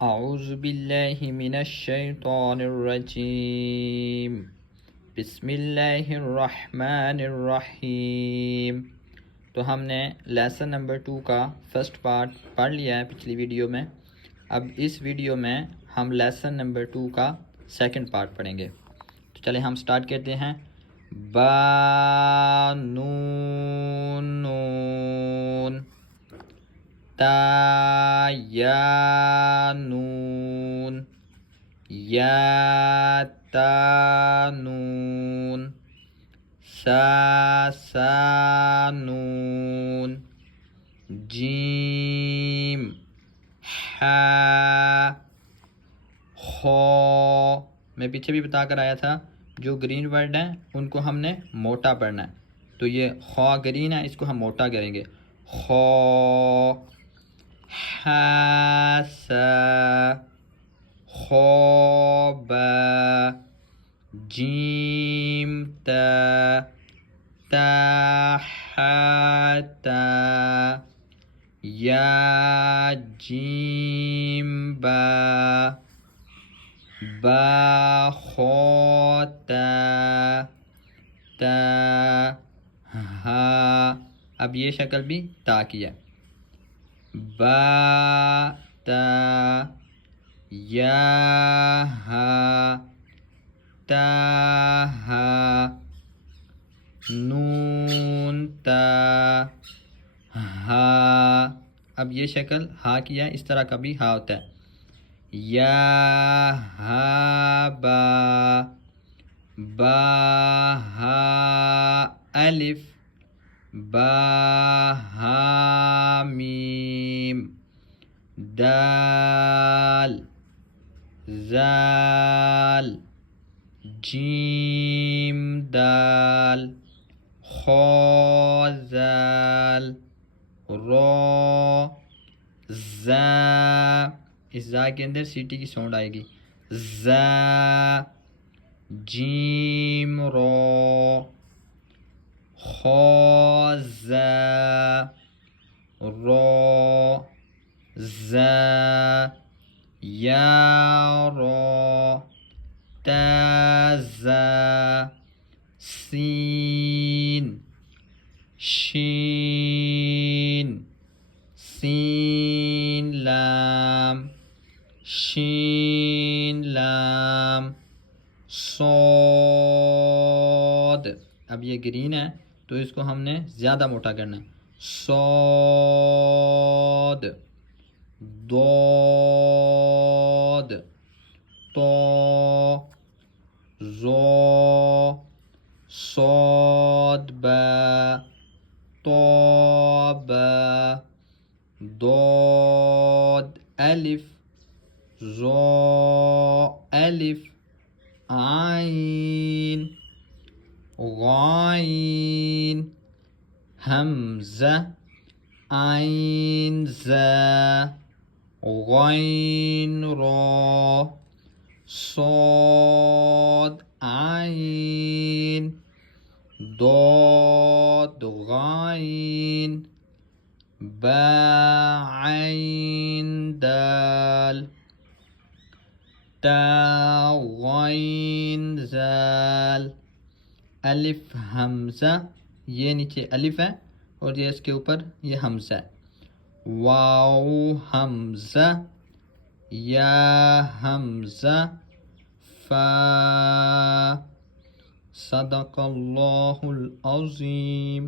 اعوذ باللہ من الشیطان الرجیم بسم اللہ الرحمن الرحیم۔ تو ہم نے لیسن نمبر 2 کا فرسٹ پارٹ پڑھ لیا ہے پچھلی ویڈیو میں۔ اب اس ویڈیو میں ہم لیسن نمبر 2 کا سیکنڈ پارٹ پڑھیں گے۔ تو چلیں ہم سٹارٹ کرتے ہیں۔ با نون نون، تا یا نون، یا تا نون، سا نون، جیم ہا خو۔ میں پیچھے بھی بتا کر آیا تھا جو گرین ورڈ ہیں ان کو ہم نے موٹا پڑھنا ہے، تو یہ خو گرین ہے، اس کو ہم موٹا کریں گے۔ خو، ہا سا، خوب، جیم تا، تا ہا تا، یا جیم با، با خو تا، تا ہا۔ اب یہ شکل بھی تا کی ہے۔ با تا، یا ہا، تا ہا، نون تا، ہا۔ اب یہ شکل ہا کی ہے، اس طرح کا بھی ہا ہوتا ہے۔ یا ہا با، با ہا الف، با ہا میم، دال، زال، جیم دال، خو زال، رو، زا، اس زا کے اندر سیٹی کی ساؤنڈ آئے گی، زا، جیم رو، خو زا، رو زا، یا رو، تا زا، سین، شین، سین لام، شین لام، صاد۔ اب یہ گرین ہے تو اس کو ہم نے زیادہ موٹا کرنا ہے۔ صاد، ضاد، طا، ظا، صاد با، طا با، ضاد الف، ظا الف، عین، غین، حمزہ، عین زا، غین را، صاد عین، ضاد غین، با عین دال، تا غین زال، الف حمزہ، یہ نیچے الف ہے اور یہ اس کے اوپر یہ حمزہ ہے۔ واو حمزہ، یا حمزہ، فا۔ صدق اللہ العظیم۔